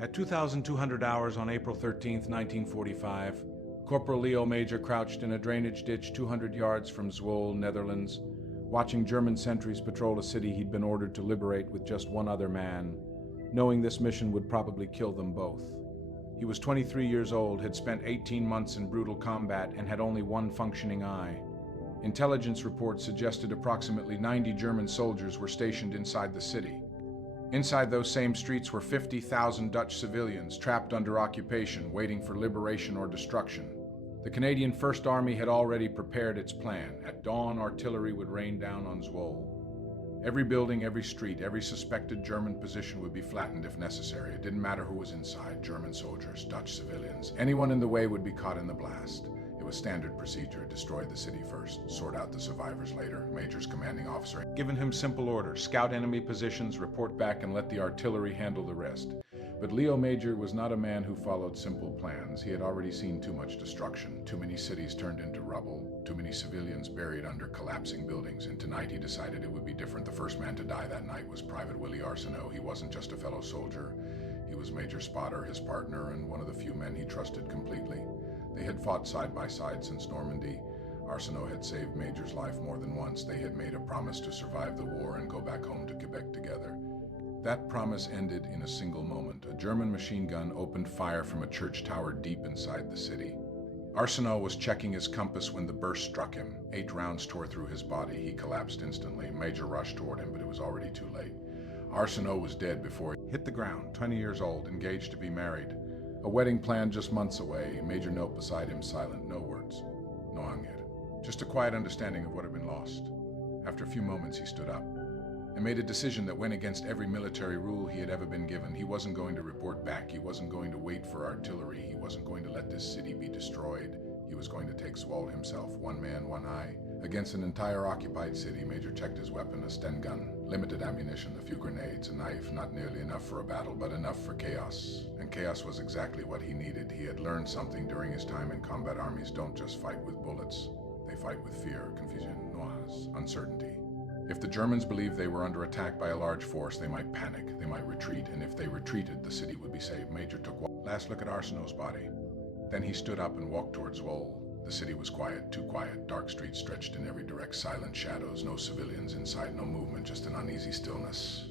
At 2,200 hours on April 13, 1945, Corporal Léo Major crouched in a drainage ditch 200 yards from Zwolle, Netherlands, watching German sentries patrol a city he'd been ordered to liberate with just one other man, knowing this mission would probably kill them both. He was 23 years old, had spent 18 months in brutal combat, and had only one functioning eye. Intelligence reports suggested approximately 90 German soldiers were stationed inside the city. Inside those same streets were 50,000 Dutch civilians trapped under occupation, waiting for liberation or destruction. The Canadian First Army had already prepared its plan. At dawn, artillery would rain down on Zwolle. Every building, every street, every suspected German position would be flattened if necessary. It didn't matter who was inside, German soldiers, Dutch civilians. Anyone in the way would be caught in the blast. It was standard procedure: destroy the city first, sort out the survivors later. Major's commanding officer given him simple orders: scout enemy positions, report back, and let the artillery handle the rest. But Léo Major was not a man who followed simple plans. He had already seen too much destruction, too many cities turned into rubble, too many civilians buried under collapsing buildings, and tonight he decided it would be different. The first man to die that night was Private Willie Arsenault. He wasn't just a fellow soldier. He was Major Spotter, his partner, and one of the few men he trusted completely. They had fought side by side since Normandy. Arsenault had saved Major's life more than once. They had made a promise to survive the war and go back home to Quebec together. That promise ended in a single moment. A German machine gun opened fire from a church tower deep inside the city. Arsenault was checking his compass when the burst struck him. 8 rounds tore through his body. He collapsed instantly. Major rushed toward him, but it was already too late. Arsenault was dead before he hit the ground. 20 years old, engaged to be married. A wedding planned just months away. Major knelt beside him, silent. No words. No anged. Just a quiet understanding of what had been lost. After a few moments, he stood up and made a decision that went against every military rule he had ever been given. He wasn't going to report back. He wasn't going to wait for artillery. He wasn't going to let this city be destroyed. He was going to take Zwolle himself, one man, one eye. Against an entire occupied city, Major checked his weapon, a Sten gun, limited ammunition, a few grenades, a knife, not nearly enough for a battle, but enough for chaos. And chaos was exactly what he needed. He had learned something during his time in combat. Armies don't just fight with bullets. They fight with fear, confusion, noise, uncertainty. If the Germans believed they were under attack by a large force, they might panic, they might retreat, and if they retreated, the city would be saved. Major took one last look at Arsenault's body. Then he stood up and walked towards Zwolle. The city was quiet, too quiet. Dark streets stretched in every direction, silent shadows, no civilians inside, no movement, just an uneasy stillness.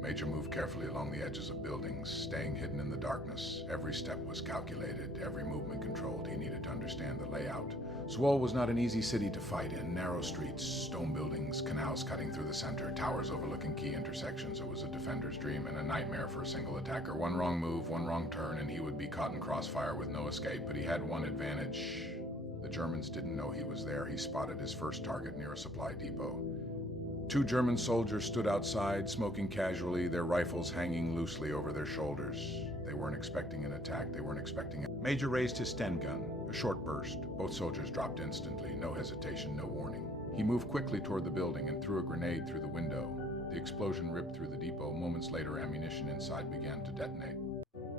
Major moved carefully along the edges of buildings, staying hidden in the darkness. Every step was calculated, every movement controlled. He needed to understand the layout. Zwolle was not an easy city to fight in. Narrow streets, stone buildings, canals cutting through the center, towers overlooking key intersections. It was a defender's dream and a nightmare for a single attacker. One wrong move, one wrong turn, and he would be caught in crossfire with no escape. But he had one advantage. The Germans didn't know he was there. He spotted his first target near a supply depot. 2 German soldiers stood outside, smoking casually, their rifles hanging loosely over their shoulders. They weren't expecting an attack. They weren't expecting it. Major raised his Sten gun. A short burst. Both soldiers dropped instantly. No hesitation, no warning. He moved quickly toward the building and threw a grenade through the window. The explosion ripped through the depot. Moments later, ammunition inside began to detonate.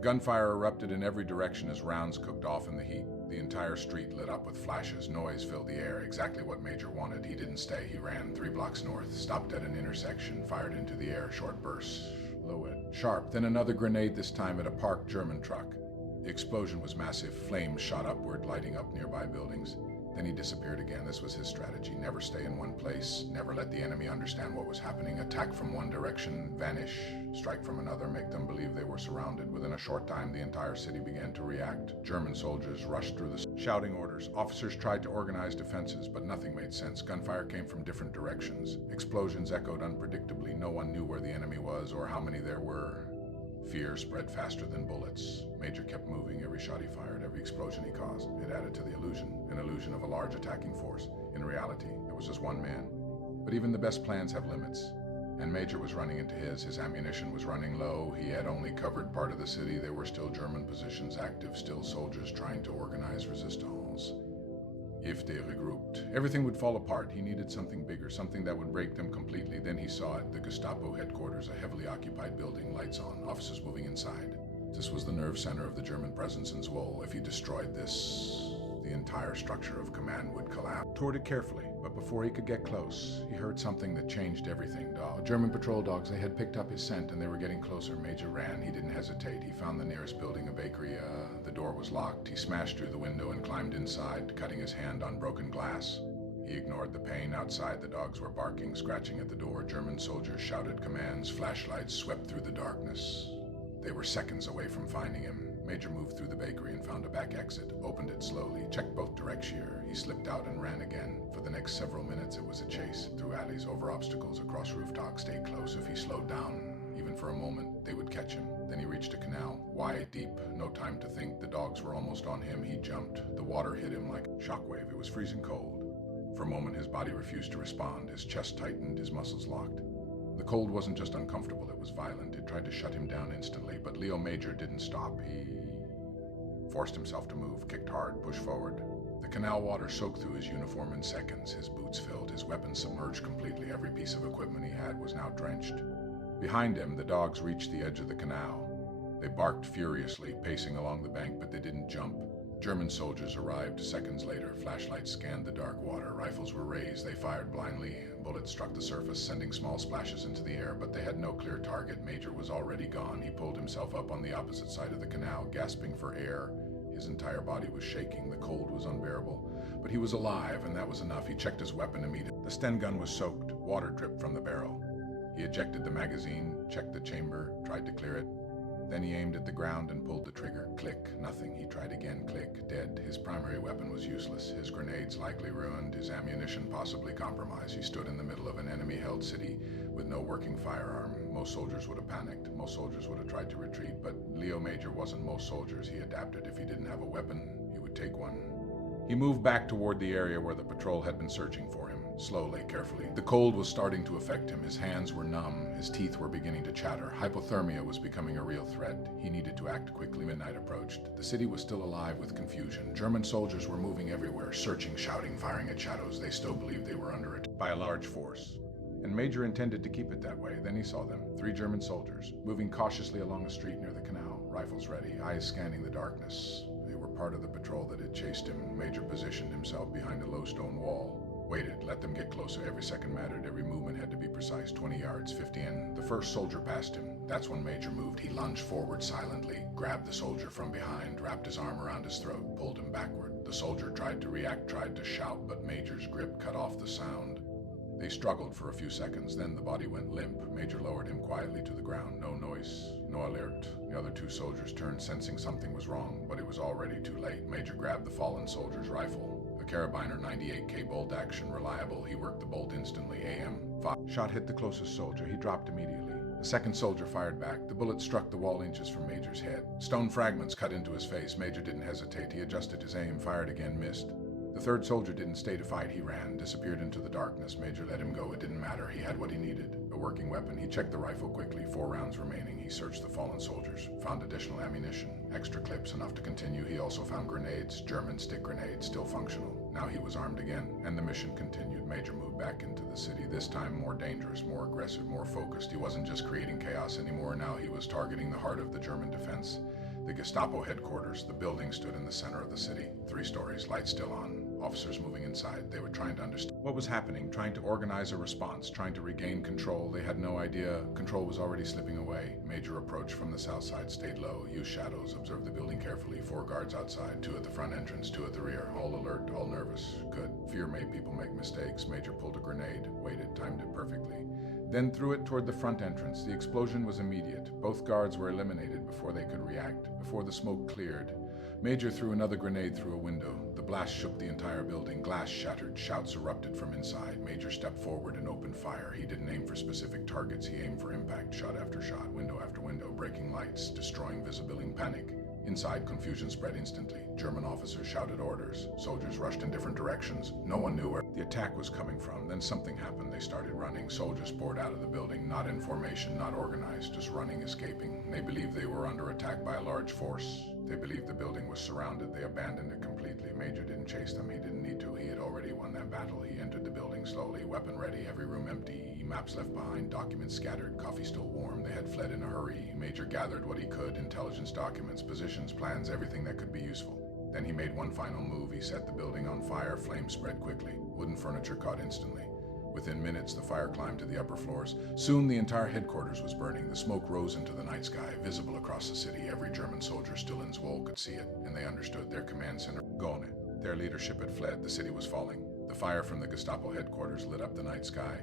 Gunfire erupted in every direction as rounds cooked off in the heat. The entire street lit up with flashes. Noise filled the air. Exactly what Major wanted. He didn't stay. He ran 3 blocks north, stopped at an intersection, fired into the air. Short bursts. Low end. Sharp. Then another grenade, this time at a parked German truck. The explosion was massive. Flames shot upward, lighting up nearby buildings. Then he disappeared again. This was his strategy. Never stay in one place. Never let the enemy understand what was happening. Attack from one direction, vanish. Strike from another, make them believe they were surrounded. Within a short time, the entire city began to react. German soldiers rushed through the shouting orders. Officers tried to organize defenses, but nothing made sense. Gunfire came from different directions. Explosions echoed unpredictably. No one knew where the enemy was or how many there were. Fear spread faster than bullets. Major kept moving. Every shot he fired, every explosion he caused, it added to the illusion, an illusion of a large attacking force. In reality, it was just one man. But even the best plans have limits. And Major was running into his ammunition was running low. He had only covered part of the city. There were still German positions active, still soldiers trying to organize resistance. If they regrouped, everything would fall apart. He needed something bigger, something that would break them completely. Then he saw it, the Gestapo headquarters, a heavily occupied building, lights on, officers moving inside. This was the nerve center of the German presence in Zwolle. If he destroyed this, the entire structure of command would collapse. Toward it carefully. But before he could get close, he heard something that changed everything. German patrol dogs, they had picked up his scent and they were getting closer. Major ran. He didn't hesitate. He found the nearest building, a bakery. The door was locked. He smashed through the window and climbed inside, cutting his hand on broken glass. He ignored the pain outside. The dogs were barking, scratching at the door. German soldiers shouted commands. Flashlights swept through the darkness. They were seconds away from finding him. Major moved through the bakery and found a back exit, opened it slowly, checked both directions. He slipped out and ran again. For the next several minutes it was a chase, through alleys, over obstacles, across rooftops. Stay close. If he slowed down, even for a moment, they would catch him. Then he reached a canal, wide, deep, no time to think. The dogs were almost on him. He jumped. The water hit him like a shockwave. It was freezing cold. For a moment his body refused to respond. His chest tightened, his muscles locked. The cold wasn't just uncomfortable, it was violent. It tried to shut him down instantly, but Léo Major didn't stop. He forced himself to move, kicked hard, pushed forward. The canal water soaked through his uniform in seconds. His boots filled, his weapons submerged completely. Every piece of equipment he had was now drenched. Behind him, the dogs reached the edge of the canal. They barked furiously, pacing along the bank, but they didn't jump. German soldiers arrived seconds later. Flashlights scanned the dark water. Rifles were raised. They fired blindly. Bullets struck the surface, sending small splashes into the air, but they had no clear target. Major was already gone. He pulled himself up on the opposite side of the canal, gasping for air. His entire body was shaking. The cold was unbearable. But he was alive, and that was enough. He checked his weapon immediately. The Sten gun was soaked. Water dripped from the barrel. He ejected the magazine, checked the chamber, tried to clear it. Then he aimed at the ground and pulled the trigger. Click. Nothing. He tried again. Click. Dead. His primary weapon was useless. His grenades likely ruined. His ammunition possibly compromised. He stood in the middle of an enemy-held city with no working firearm. Most soldiers would have panicked. Most soldiers would have tried to retreat. But Léo Major wasn't most soldiers. He adapted. If he didn't have a weapon, he would take one. He moved back toward the area where the patrol had been searching for him. Slowly, carefully. The cold was starting to affect him. His hands were numb. His teeth were beginning to chatter. Hypothermia was becoming a real threat. He needed to act quickly. Midnight approached. The city was still alive with confusion. German soldiers were moving everywhere, searching, shouting, firing at shadows. They still believed they were under attack by a large force. And Major intended to keep it that way. Then he saw them, 3 German soldiers, moving cautiously along a street near the canal, rifles ready, eyes scanning the darkness. They were part of the patrol that had chased him. Major positioned himself behind a low stone wall. Waited, let them get closer. Every second mattered. Every movement had to be precise. 20 yards, 50 in. The first soldier passed him. That's when Major moved. He lunged forward silently, grabbed the soldier from behind, wrapped his arm around his throat, pulled him backward. The soldier tried to react, tried to shout, but Major's grip cut off the sound. They struggled for a few seconds, then the body went limp. Major lowered him quietly to the ground. No noise, no alert. The other 2 soldiers turned, sensing something was wrong, but it was already too late. Major grabbed the fallen soldier's rifle. A carabiner 98K bolt action, reliable. He worked the bolt instantly. AM. Shot hit the closest soldier. He dropped immediately. The second soldier fired back. The bullet struck the wall inches from Major's head. Stone fragments cut into his face. Major didn't hesitate. He adjusted his aim, fired again, missed. The third soldier didn't stay to fight. He ran, disappeared into the darkness. Major let him go. It didn't matter. He had what he needed. A working weapon. He checked the rifle quickly. 4 rounds remaining. He searched the fallen soldiers. Found additional ammunition. Extra clips, enough to continue. He also found grenades. German stick grenades, still functional. Now he was armed again, and the mission continued. Major moved back into the city, this time more dangerous, more aggressive, more focused. He wasn't just creating chaos anymore. Now he was targeting the heart of the German defense. The Gestapo headquarters. The building stood in the center of the city. 3 stories, lights still on. Officers moving inside. They were trying to understand what was happening, trying to organize a response, trying to regain control. They had no idea. Control was already slipping away. Major approached from the south side, stayed low, used shadows, observed the building carefully. 4 guards outside, 2 at the front entrance, 2 at the rear. All alert, all nervous. Good. Fear made people make mistakes. Major pulled a grenade, waited, timed it perfectly. Then threw it toward the front entrance. The explosion was immediate. Both guards were eliminated before they could react, before the smoke cleared. Major threw another grenade through a window. The blast shook the entire building. Glass shattered. Shouts erupted from inside. Major stepped forward and opened fire. He didn't aim for specific targets. He aimed for impact. Shot after shot, window after window, breaking lights, destroying visibility. Panic. Inside, confusion spread instantly. German officers shouted orders. Soldiers rushed in different directions. No one knew where the attack was coming from. Then something happened. They started running. Soldiers poured out of the building, not in formation, not organized, just running, escaping. They believed they were under attack by a large force. They believed the building was surrounded. They abandoned it completely. Major didn't chase them. He didn't need to. He had already won that battle. He entered the building slowly, weapon ready, every room empty. Maps left behind, documents scattered, coffee still warm. They had fled in a hurry. Major gathered what he could, intelligence documents, positions, plans, everything that could be useful. Then he made one final move. He set the building on fire. Flames spread quickly. Wooden furniture caught instantly. Within minutes, the fire climbed to the upper floors. Soon, the entire headquarters was burning. The smoke rose into the night sky, visible across the city. Every German soldier still in Zwolle could see it, and they understood. Their command center, gone. Their leadership had fled. The city was falling. The fire from the Gestapo headquarters lit up the night sky.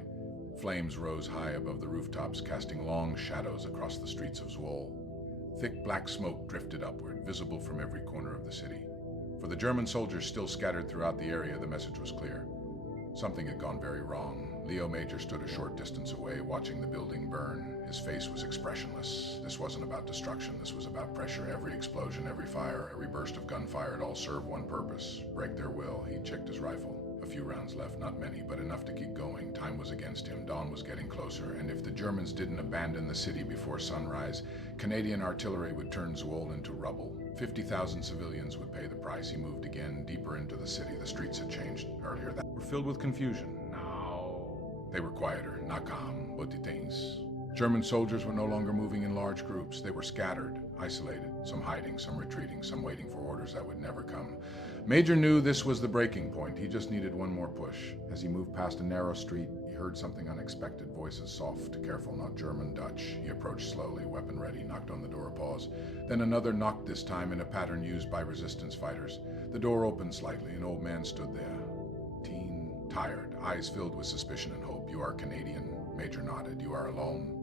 Flames rose high above the rooftops, casting long shadows across the streets of Zwolle. Thick black smoke drifted upward, visible from every corner of the city. For the German soldiers still scattered throughout the area, the message was clear. Something had gone very wrong. Léo Major stood a short distance away, watching the building burn. His face was expressionless. This wasn't about destruction. This was about pressure. Every explosion, every fire, every burst of gunfire, it all served one purpose: break their will. He checked his rifle. A few rounds left, not many, but enough to keep going. Time was against him. Dawn was getting closer, and if the Germans didn't abandon the city before sunrise, Canadian artillery would turn Zwolle into rubble. 50,000 civilians would pay the price. He moved again, deeper into the city. The streets had changed. Earlier that were filled with confusion. Now they were quieter, not calm, but tense. German soldiers were no longer moving in large groups. They were scattered, isolated, some hiding, some retreating, some waiting for orders that would never come. Major knew this was the breaking point. He just needed one more push. As he moved past a narrow street, he heard something unexpected. Voices soft, careful, not German, Dutch. He approached slowly, weapon ready, knocked on the door. A pause. Then another knock, this time in a pattern used by resistance fighters. The door opened slightly. An old man stood there. Teen, tired, eyes filled with suspicion and hope. "You are Canadian?" Major nodded. "You are alone?"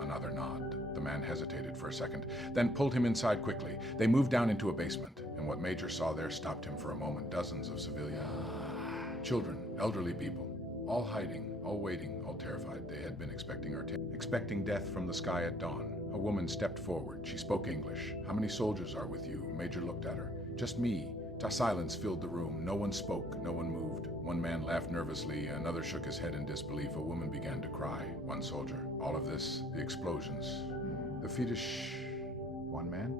Another nod. The man hesitated for a second, then pulled him inside quickly. They moved down into a basement, and what Major saw there stopped him for a moment. Dozens of civilians. Children, elderly people, all hiding, all waiting, all terrified. They had been expecting death from the sky at dawn. A woman stepped forward. She spoke English. "How many soldiers are with you?" Major looked at her. "Just me." Silence filled the room. No one spoke, no one moved. One man laughed nervously, another shook his head in disbelief. A woman began to cry. One soldier. All of this, the explosions, the fetish. One man?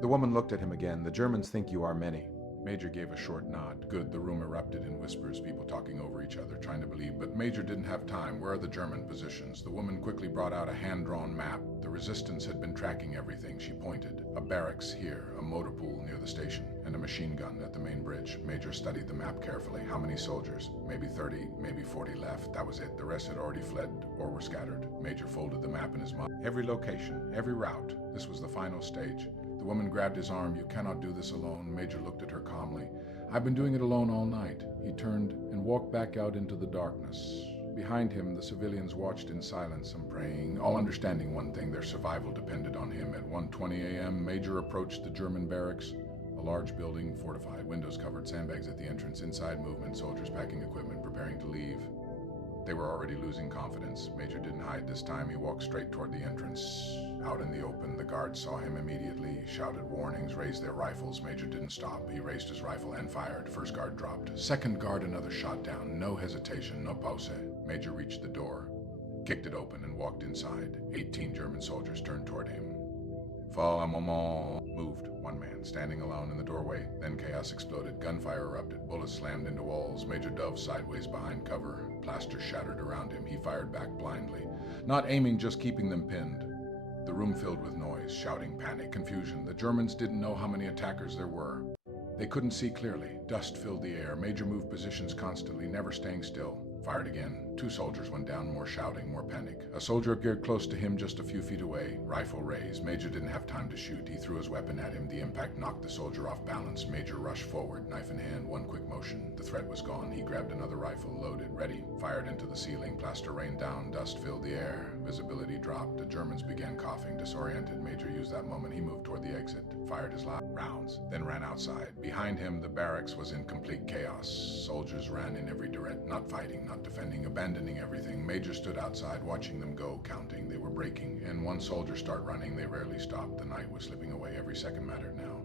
The woman looked at him again. "The Germans think you are many." Major gave a short nod. Good. The room erupted in whispers, people talking over each other, trying to believe. But Major didn't have time. "Where are the German positions?" The woman quickly brought out a hand-drawn map. The resistance had been tracking everything. She pointed. A barracks here, a motor pool near the station, and a machine gun at the main bridge. Major studied the map carefully. How many soldiers? Maybe 30, maybe 40 left. That was it. The rest had already fled or were scattered. Major folded the map in his mind. Every location, every route. This was the final stage. The woman grabbed his arm. "You cannot do this alone." Major looked at her calmly. "I've been doing it alone all night." He turned and walked back out into the darkness. Behind him, the civilians watched in silence and praying, all understanding one thing: their survival depended on him. At 1:20 a.m., Major approached the German barracks, a large building, fortified, windows covered, sandbags at the entrance, inside movement, soldiers packing equipment, preparing to leave. They were already losing confidence. Major didn't hide this time. He walked straight toward the entrance. Out in the open, the guards saw him immediately, shouted warnings, raised their rifles. Major didn't stop. He raised his rifle and fired. First guard dropped. Second guard, another shot down. No hesitation, no pause. Major reached the door, kicked it open, and walked inside. 18 German soldiers turned toward him. "For un moment," moved one man, standing alone in the doorway. Then chaos exploded. Gunfire erupted. Bullets slammed into walls. Major dove sideways behind cover. Plaster shattered around him. He fired back blindly, not aiming, just keeping them pinned. The room filled with noise, shouting, panic, confusion. The Germans didn't know how many attackers there were. They couldn't see clearly. Dust filled the air. Major moved positions constantly, never staying still. Fired again. 2 soldiers went down, more shouting, more panic. A soldier appeared close to him just a few feet away, rifle raised. Major didn't have time to shoot. He threw his weapon at him. The impact knocked the soldier off balance. Major rushed forward, knife in hand, one quick motion. The threat was gone. He grabbed another rifle, loaded, ready, fired into the ceiling. Plaster rained down, dust filled the air. Visibility dropped. The Germans began coughing, disoriented. Major used that moment. He moved toward the exit, fired his last rounds, then ran outside. Behind him, the barracks was in complete chaos. Soldiers ran in every direction, not fighting, not defending, abandoning everything. Major stood outside, watching them go, counting. They were breaking, and one soldier start running. They rarely stopped. The night was slipping away. Every second mattered now.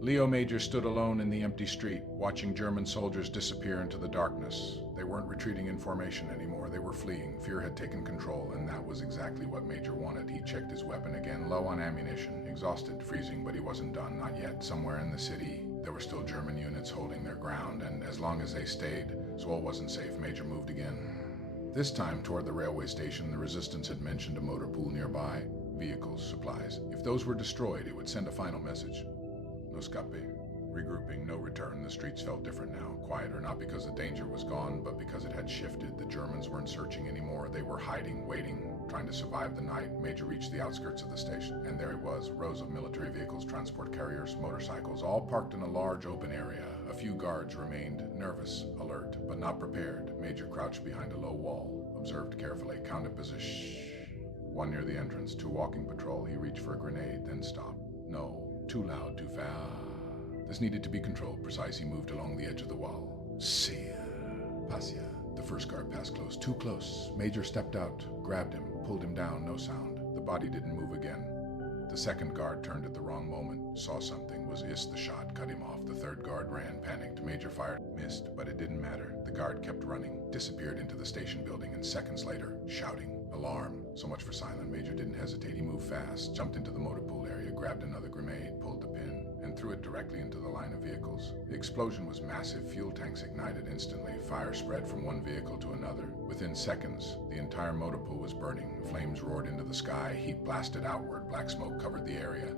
Léo Major stood alone in the empty street, watching German soldiers disappear into the darkness. They weren't retreating in formation anymore. They were fleeing. Fear had taken control, and that was exactly what Major wanted. He checked his weapon again, low on ammunition, exhausted, freezing, but he wasn't done, not yet. Somewhere in the city, there were still German units holding their ground, and as long as they stayed, Zwolle wasn't safe. Major moved again. This time toward the railway station. The resistance had mentioned a motor pool nearby, vehicles, supplies. If those were destroyed, it would send a final message. No escape. Regrouping, no return. The streets felt different now, quieter, not because the danger was gone, but because it had shifted. The Germans weren't searching anymore. They were hiding, waiting, trying to survive the night. Major reached the outskirts of the station, and there it was, rows of military vehicles, transport carriers, motorcycles, all parked in a large open area. A few guards remained, nervous, alert, but not prepared. Major crouched behind a low wall, observed carefully, counted position. One near the entrance, two walking patrol. He reached for a grenade, then stopped. No, too loud, too fast. This needed to be controlled, precise. He moved along the edge of the wall. Pasia. The first guard passed close, too close. Major stepped out, grabbed him, pulled him down, no sound. The body didn't move again. The second guard turned at the wrong moment, saw something, was the shot, cut him off. The third guard ran, panicked. Major fired, missed, but it didn't matter. The guard kept running, disappeared into the station building, and seconds later, shouting, alarm. So much for silent. Major didn't hesitate. He moved fast, jumped into the motor pool area, grabbed another grenade, pulled the pin, and threw it directly into the line of vehicles. The explosion was massive. Fuel tanks ignited instantly. Fire spread from one vehicle to another. Within seconds, the entire motor pool was burning. Flames roared into the sky. Heat blasted outward. Black smoke covered the area.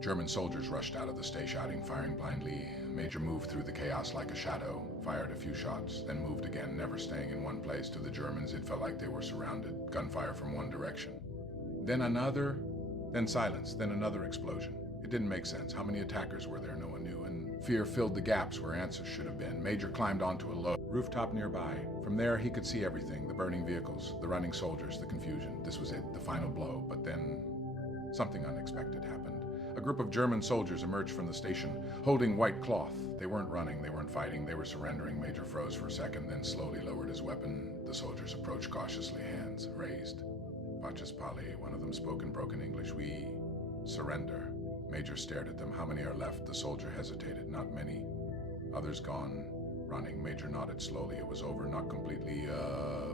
German soldiers rushed out of the station, shouting, firing blindly. Major moved through the chaos like a shadow, fired a few shots, then moved again, never staying in one place. To the Germans, it felt like they were surrounded. Gunfire from one direction. Then another, then silence, then another explosion. It didn't make sense. How many attackers were there? No one knew, and fear filled the gaps where answers should have been. Major climbed onto a low rooftop nearby. From there, he could see everything, the burning vehicles, the running soldiers, the confusion. This was it, the final blow. But then something unexpected happened. A group of German soldiers emerged from the station, holding white cloth. They weren't running, they weren't fighting, they were surrendering. Major froze for a second, then slowly lowered his weapon. The soldiers approached cautiously, hands raised. Pachas Pali, one of them spoke in broken English. We surrender. Major stared at them. How many are left? The soldier hesitated. Not many. Others gone. Running. Major nodded slowly. It was over. Not completely,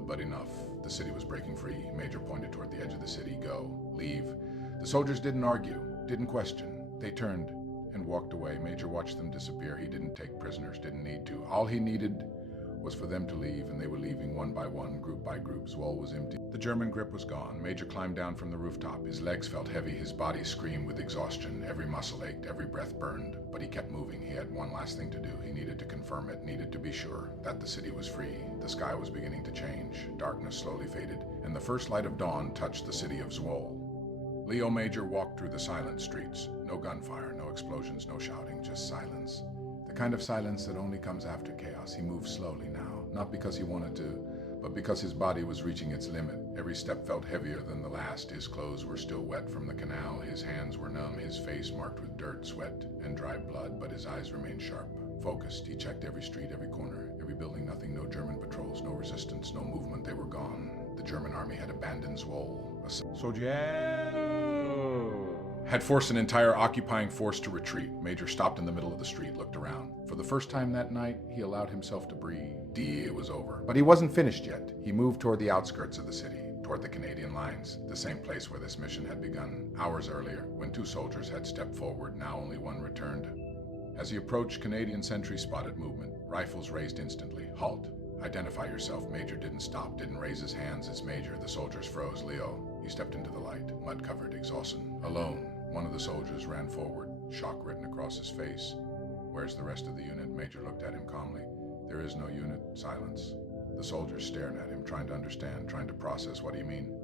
but enough. The city was breaking free. Major pointed toward the edge of the city. Go. Leave. The soldiers didn't argue, didn't question. They turned and walked away. Major watched them disappear. He didn't take prisoners, didn't need to. All he needed was for them to leave, and they were leaving one by one, group by group. Zwolle was empty. The German grip was gone. Major climbed down from the rooftop. His legs felt heavy, his body screamed with exhaustion. Every muscle ached, every breath burned. But he kept moving. He had one last thing to do. He needed to confirm it, needed to be sure that the city was free. The sky was beginning to change. Darkness slowly faded, and the first light of dawn touched the city of Zwolle. Léo Major walked through the silent streets. No gunfire, no explosions, no shouting, just silence. The kind of silence that only comes after chaos. He moved slowly now, not because he wanted to, but because his body was reaching its limit. Every step felt heavier than the last. His clothes were still wet from the canal. His hands were numb, his face marked with dirt, sweat, and dry blood, but his eyes remained sharp, focused. He checked every street, every corner, every building. Nothing, no German patrols, no resistance, no movement. They were gone. The German army had abandoned Zwolle. Had forced an entire occupying force to retreat. Major stopped in the middle of the street, looked around. For the first time that night, he allowed himself to breathe. It was over. But he wasn't finished yet. He moved toward the outskirts of the city, toward the Canadian lines, the same place where this mission had begun hours earlier, when two soldiers had stepped forward. Now only one returned. As he approached, Canadian sentries spotted movement. Rifles raised instantly. Halt. Identify yourself. Major didn't stop, didn't raise his hands. It's Major. The soldiers froze. Léo. He stepped into the light, mud-covered, exhausted, alone. One of the soldiers ran forward, shock written across his face. Where's the rest of the unit? Major looked at him calmly. There is no unit. Silence. The soldiers stared at him, trying to understand, trying to process. What do you mean?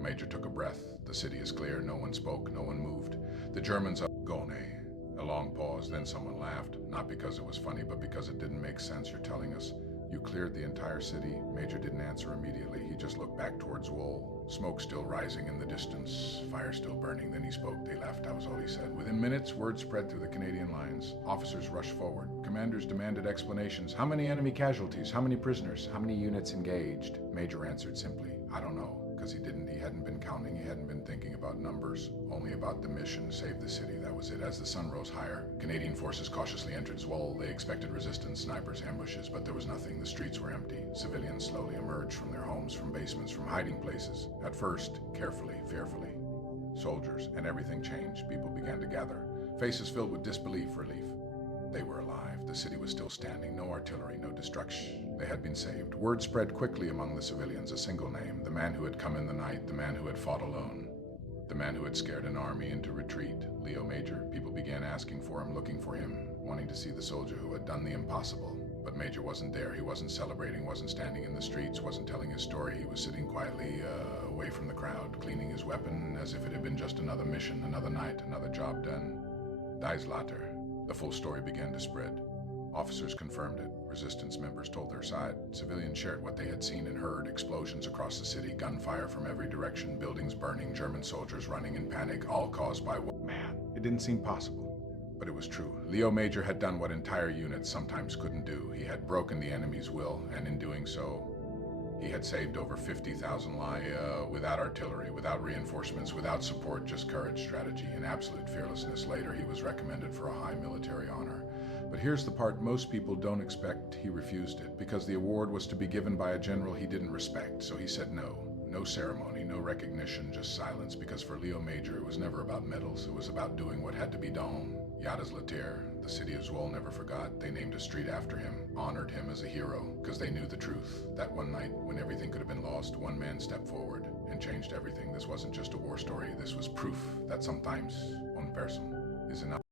Major took a breath. The city is clear. No one spoke. No one moved. The Germans up. Gone. A long pause. Then someone laughed. Not because it was funny, but because it didn't make sense. You're telling us you cleared the entire city? Major didn't answer immediately. He just looked back towards Zwolle. Smoke still rising in the distance, fire still burning. Then he spoke. They left. That was all he said. Within minutes, word spread through the Canadian lines. Officers rushed forward. Commanders demanded explanations. How many enemy casualties? How many prisoners? How many units engaged? Major answered simply, I don't know. Because he hadn't been counting, he hadn't been thinking about numbers, only about the mission, save the city. That was it. As the sun rose higher, Canadian forces cautiously entered Zwolle. They expected resistance, snipers, ambushes, but there was nothing. The streets were empty. Civilians slowly emerged from their homes, from basements, from hiding places. At first, carefully, fearfully. Soldiers, and everything changed. People began to gather, faces filled with disbelief, relief. They were alive. The city was still standing. No artillery, no destruction. They had been saved. Word spread quickly among the civilians. A single name. The man who had come in the night. The man who had fought alone. The man who had scared an army into retreat. Léo Major. People began began asking for him, looking for him, wanting to see the soldier who had done the impossible. But Major wasn't there. He wasn't celebrating, wasn't standing in the streets, wasn't telling his story. He was sitting quietly away from the crowd, cleaning his weapon as if it had been just another mission, another night, another job done. Days later, the full story began to spread. Officers confirmed it. Resistance members told their side. Civilians shared what they had seen and heard. Explosions across the city, gunfire from every direction, buildings burning, German soldiers running in panic, all caused by man. It didn't seem possible. But it was true. Léo Major had done what entire units sometimes couldn't do. He had broken the enemy's will, and in doing so, he had saved over 50,000 lives without artillery, without reinforcements, without support, just courage, strategy, and absolute fearlessness. Later, he was recommended for a high military honor. But here's the part most people don't expect. He refused it, because the award was to be given by a general he didn't respect. So he said no. No ceremony, no recognition, just silence, because for Léo Major, it was never about medals. It was about doing what had to be done. Yadas Later, the city of Zwolle, never forgot. They named a street after him, honored him as a hero, because they knew the truth. That one night, when everything could have been lost, one man stepped forward and changed everything. This wasn't just a war story. This was proof that sometimes one person is enough.